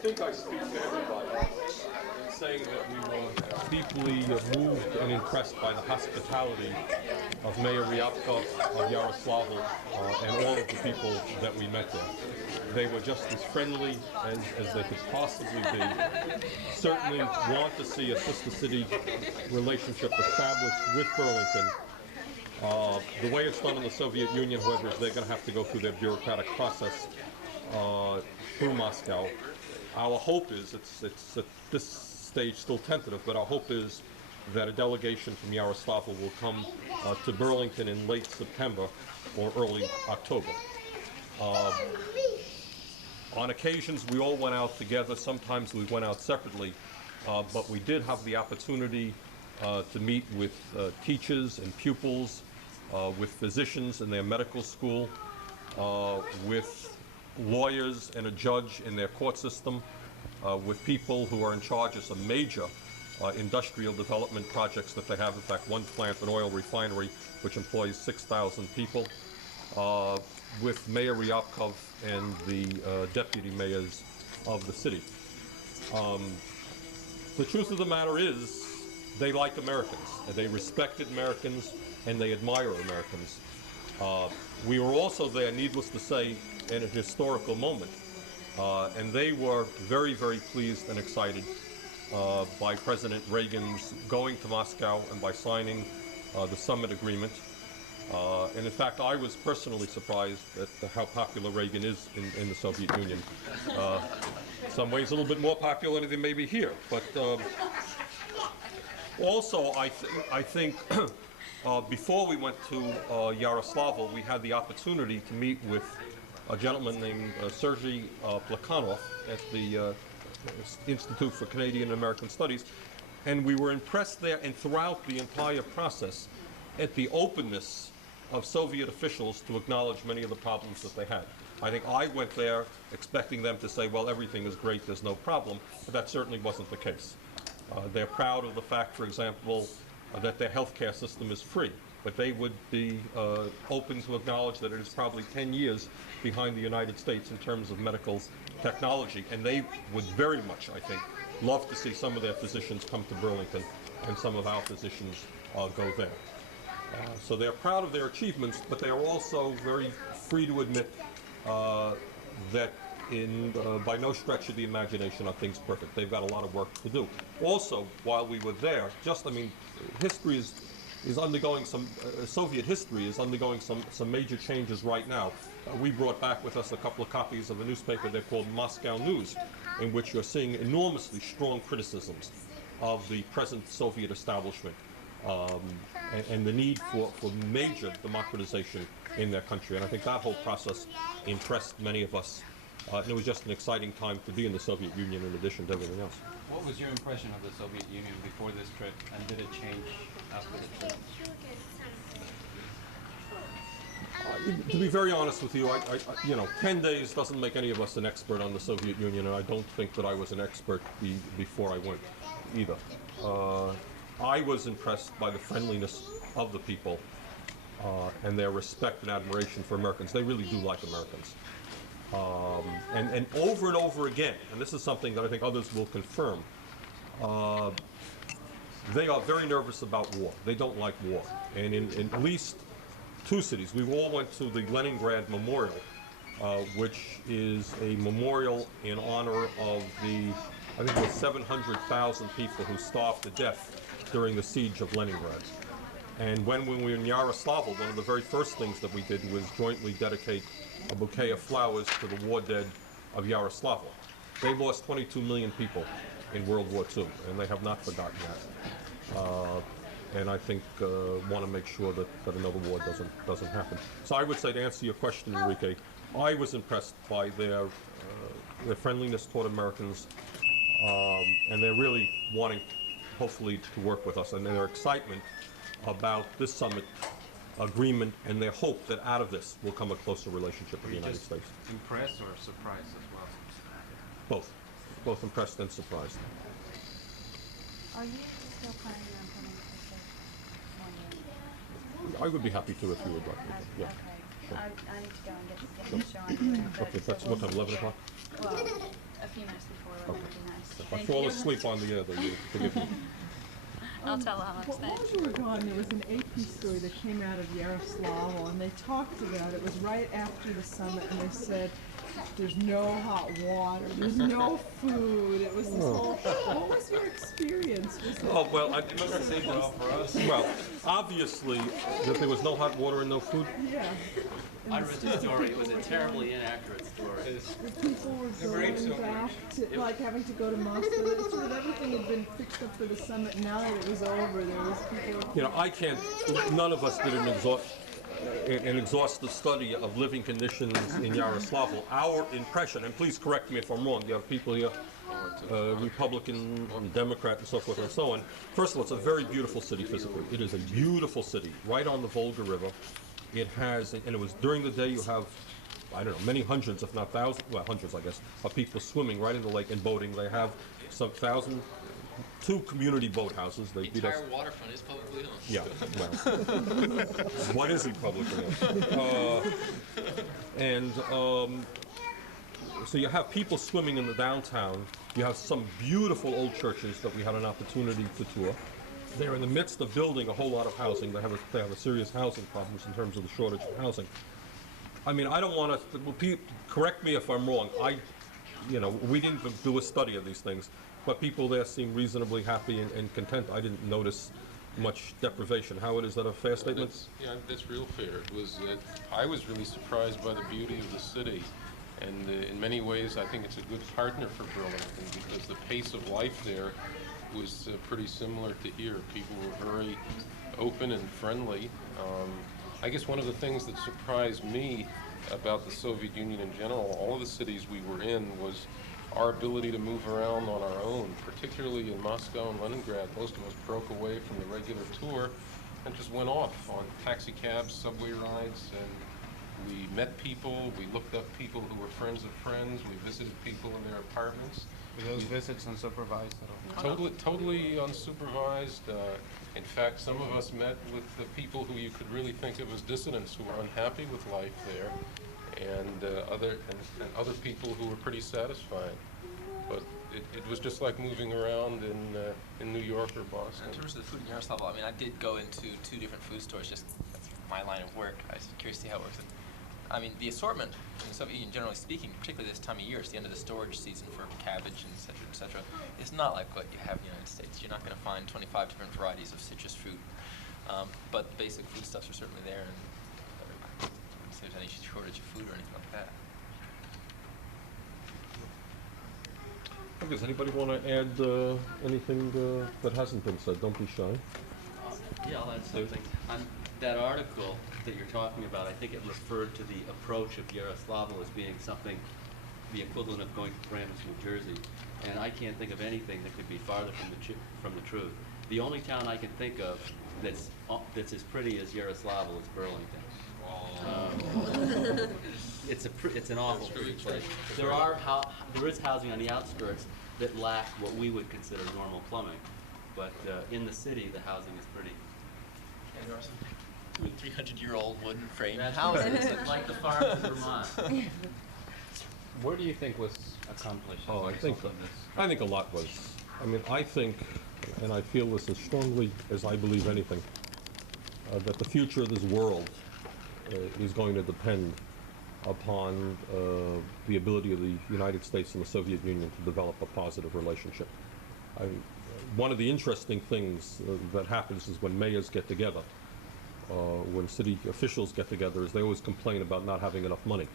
think I speak for everybody in saying that we were deeply moved and impressed by the hospitality of Mayor Ryabkov, of Yaroslavl, and all of the people that we met there. They were just as friendly as they could possibly be. Certainly want to see a sister city relationship established with Burlington. The way it's done in the Soviet Union, however, is they're going to have to go through their bureaucratic process through Moscow. Our hope is, it's at this stage still tentative, but our hope is that a delegation from Yaroslavl will come to Burlington in late September or early October. On occasions, we all went out together. Sometimes we went out separately, but we did have the opportunity to meet with teachers and pupils, with physicians in their medical school, with lawyers and a judge in their court system, with people who are in charge of some major industrial development projects that they have. In fact, one plant, an oil refinery, which employs 6,000 people, with Mayor Ryabkov and the deputy mayors of the city. The truth of the matter is, they like Americans, and they respected Americans, and they admire Americans. We were also there, needless to say, in a historical moment, and they were very, very pleased and excited by President Reagan's going to Moscow and by signing the summit agreement. And in fact, I was personally surprised at how popular Reagan is in the Soviet Union. In some ways a little bit more popular than maybe here. But also, I think before we went to Yaroslavl, we had the opportunity to meet with a gentleman named Sergei Plekhanov at the Institute for Canadian and American Studies. And we were impressed there and throughout the entire process at the openness of Soviet officials to acknowledge many of the problems that they had. I think I went there expecting them to say, well, everything is great, there's no problem, but that certainly wasn't the case. They're proud of the fact, for example, that their healthcare system is free, but they would be open to acknowledge that it is probably 10 years behind the United States in terms of medical technology, and they would very much, I think, love to see some of their physicians come to Burlington and some of our physicians go there. So they're proud of their achievements, but they are also very free to admit that by no stretch of the imagination are things perfect. They've got a lot of work to do. Also, while we were there, history is undergoing Soviet history is undergoing some major changes right now. We brought back with us a couple of copies of a newspaper they're called Moscow News, in which you're seeing enormously strong criticisms of the present Soviet establishment. And the need for major democratization in their country. And I think that whole process impressed many of us. And it was just an exciting time to be in the Soviet Union in addition to everything else. What was your impression of the Soviet Union before this trip, and did it change after the trip? To be very honest with you, 10 days doesn't make any of us an expert on the Soviet Union, and I don't think that I was an expert before I went either. I was impressed by the friendliness of the people and their respect and admiration for Americans. They really do like Americans. And over again, and this is something that I think others will confirm, they are very nervous about war. They don't like war. And in at least two cities, we all went to the Leningrad Memorial, which is a memorial in honor of I think it was 700,000 people who starved to death during the siege of Leningrad. And when we were in Yaroslavl, one of the very first things that we did was jointly dedicate a bouquet of flowers to the war dead of Yaroslavl. They lost 22 million people in World War II, and they have not forgotten that. And I think want to make sure that another war doesn't happen. So I would say, to answer your question, Enrique, I was impressed by their friendliness toward Americans, and they're really wanting, hopefully, to work with us, and their excitement about this summit agreement and their hope that out of this will come a closer relationship with the United States. Impressed or surprised as well? Both impressed and surprised. Are you still planning on coming to the I would be happy to if you would like me to. Yeah. Okay. I need to go and get the show on the way. Okay, that's what time, 11 o'clock? Well, a few minutes before, that would be nice. If I Thank fall you. asleep on the air, then you forgive me. I'll tell Alex, While thanks. you were gone, there was an AP story that came out of Yaroslavl, and they talked about it. Was right after the summit, and they said there's no hot water, there's no food. It was this whole. What was your experience? Was it, Oh, well, well, obviously, that there was no hot water and no food. yeah. And I read the story. It was a terribly inaccurate story. the people were going back to, like, having to go to Moscow. That sort of everything had been fixed up for the summit. Now that it was over, there was people. You know, I can't, none of us did an exhaustive study of living conditions in Yaroslavl. Our impression, and please correct me if I'm wrong, you have people here, Republican, Democrat, and so forth and so on. First of all, it's a very beautiful city physically. It is a beautiful city, right on the Volga River. It has, and it was during the day you have, I don't know, many hundreds, if not thousands, well, hundreds, I guess, of people swimming right in the lake and boating. They have some two community boathouses. They The beat us. entire waterfront is publicly owned. Yeah, well, what isn't publicly owned? So you have people swimming in the downtown. You have some beautiful old churches that we had an opportunity to tour. They're in the midst of building a whole lot of housing. They have a serious housing problems in terms of the shortage of housing. I mean, I don't want to, correct me if I'm wrong. We didn't do a study of these things, but people there seem reasonably happy and content. I didn't notice much deprivation. Howard, is that a fair statement? That's real fair. I was really surprised by the beauty of the city. And in many ways, I think it's a good partner for Burlington because the pace of life there was pretty similar to here. People were very open and friendly. I guess one of the things that surprised me about the Soviet Union in general, all of the cities we were in, was our ability to move around on our own, particularly in Moscow and Leningrad. Most of us broke away from the regular tour and just went off on taxi cabs, subway rides, and we met people, we looked up people who were friends of friends, we visited people in their apartments. Were those visits unsupervised at all? Totally unsupervised. In fact, some of us met with the people who you could really think of as dissidents who were unhappy with life there, and other people who were pretty satisfied. But it was just like moving around in New York or Boston. In terms of the food in Yaroslavl, I mean, I did go into 2 different food stores, just that's my line of work. I was curious to see how it works. I mean, the assortment in the Soviet Union, generally speaking, particularly this time of year, it's the end of the storage season for cabbage and et cetera, it's not like what you have in the United States. You're not going to find 25 different varieties of citrus fruit, but basic foodstuffs are certainly there, and I don't see there's any shortage of food or anything like that. Does anybody want to add anything that hasn't been said? Don't be shy. Yeah, I'll add something. On that article that you're talking about, I think it referred to the approach of Yaroslavl as being something, the equivalent of going to Paramus, New Jersey. And I can't think of anything that could be farther from the truth. The only town I can think of that's as pretty as Yaroslavl is Burlington. It's an awful pretty place. There is housing on the outskirts that lack what we would consider normal plumbing, but in the city the housing is pretty. And there are some 200- and 300-year-old wooden frame That's houses. like the farms in Vermont. What do you think was accomplished? Oh, as a result of this? I think a lot was. I mean, I think, and I feel this as strongly as I believe anything, that the future of this world is going to depend upon the ability of the United States and the Soviet Union to develop a positive relationship. One of the interesting things that happens is when mayors get together, when city officials get together, is they always complain about not having enough money.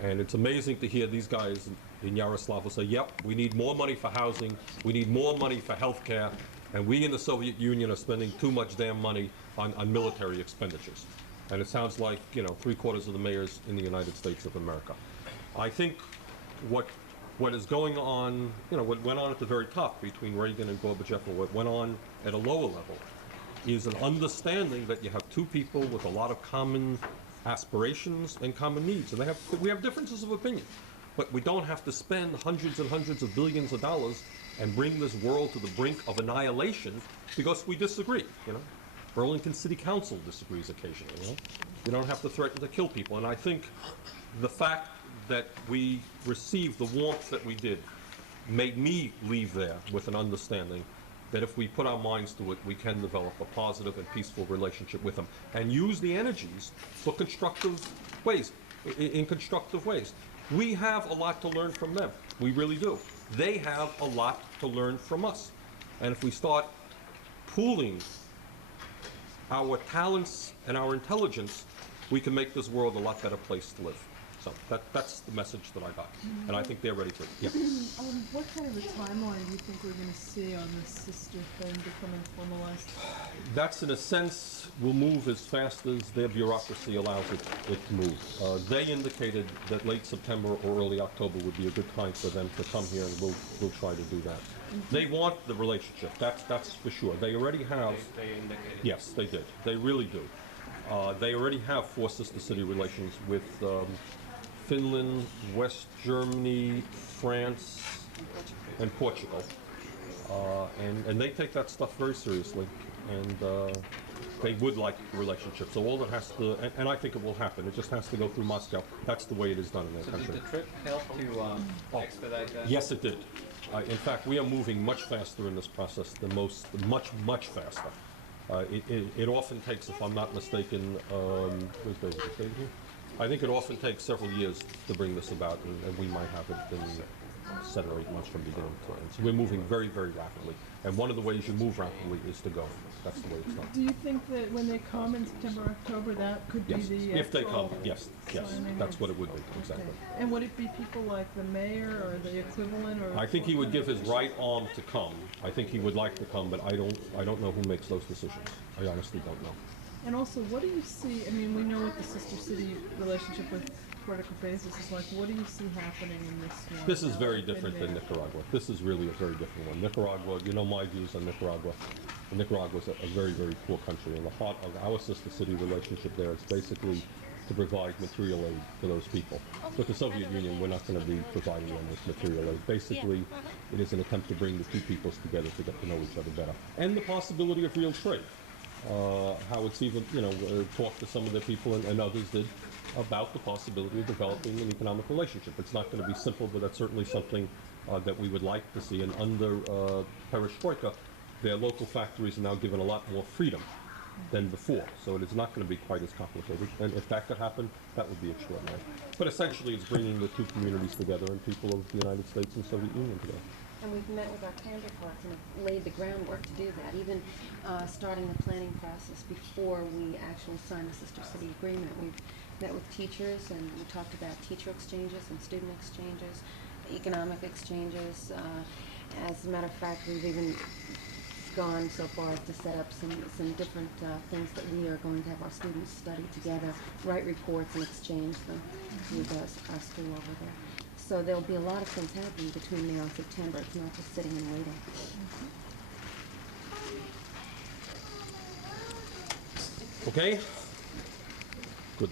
And it's amazing to hear these guys in Yaroslavl say, yep, we need more money for housing, we need more money for health care, and we in the Soviet Union are spending too much damn money on military expenditures. And it sounds like, 3/4 of the mayors in the United States of America. I think what is going on, what went on at the very top between Reagan and Gorbachev, or what went on at a lower level, is an understanding that you have two people with a lot of common aspirations and common needs. And we have differences of opinion, but we don't have to spend hundreds and hundreds of billions of dollars and bring this world to the brink of annihilation because we disagree, Burlington City Council disagrees occasionally, You don't have to threaten to kill people. And I think the fact that we received the warmth that we did made me leave there with an understanding that if we put our minds to it, we can develop a positive and peaceful relationship with them and use the energies for constructive ways, in constructive ways. We have a lot to learn from them. We really do. They have a lot to learn from us. And if we start pooling our talents and our intelligence, we can make this world a lot better place to live. So that's the message that I got, and I think they're ready for it. Yeah. What kind of a timeline do you think we're going to see on this sister thing becoming formalized? That's, in a sense, will move as fast as their bureaucracy allows it to move. They indicated that late September or early October would be a good time for them to come here, and we'll try to do that. They want the relationship. That's for sure. They already have. They indicated. Yes, they did. They really do. They already have 4 sister city relations with Finland, West Germany, France, and Portugal. And they take that stuff very seriously, and they would like the relationship. So all that has to, and I think it will happen, it just has to go through Moscow. That's the way it is done in their So country. did the trip help to expedite that? Yes, it did. In fact, we are moving much faster in this process than most, much faster. It often takes, if I'm not mistaken, where's David? Is David here? I think it often takes several years to bring this about, and we might have it in 7 or 8 months from beginning to end. So we're moving very, very rapidly. And one of the ways you move rapidly is to go. That's the way it's done. Do you think that when they come in September, October, that could Yes, be the if they come, actual yes, signing? that's what it would be, exactly. Okay. And would it be people like the mayor or the equivalent, or? I think he would give his right arm to come. I think he would like to come, but I don't know who makes those decisions. I honestly don't know. And also, what do you see, I mean, we know what the sister city relationship with Puerto Cabezas is like. What do you see happening in this one? This is very in different than there? Nicaragua. This is really a very different one. Nicaragua, you know my views on Nicaragua. Nicaragua is a very, very poor country. And the heart of our sister city relationship there is basically to provide material aid to those people. With the Soviet Union, we're not going to be providing them with material aid. Basically, it is an attempt to bring the two peoples together to get to know each other better. And the possibility of real trade. Howard's even, talked to some of the people, and others did, about the possibility of developing an economic relationship. It's not going to be simple, but that's certainly something that we would like to see. And under Perestroika, their local factories are now given a lot more freedom than before. So it is not going to be quite as complicated. And if that could happen, that would be extraordinary. But essentially, it's bringing the two communities together and people of the United States and Soviet Union together. And we've met with our counterparts and have laid the groundwork to do that, even starting the planning process before we actually sign the Sister City Agreement. We've met with teachers and we talked about teacher exchanges and student exchanges, economic exchanges. As a matter of fact, we've even gone so far as to set up some different things that we are going to have our students study together, write reports and exchange them with our school over there. So there'll be a lot of things happening between now and September. It's not just sitting and waiting. Okay? Good.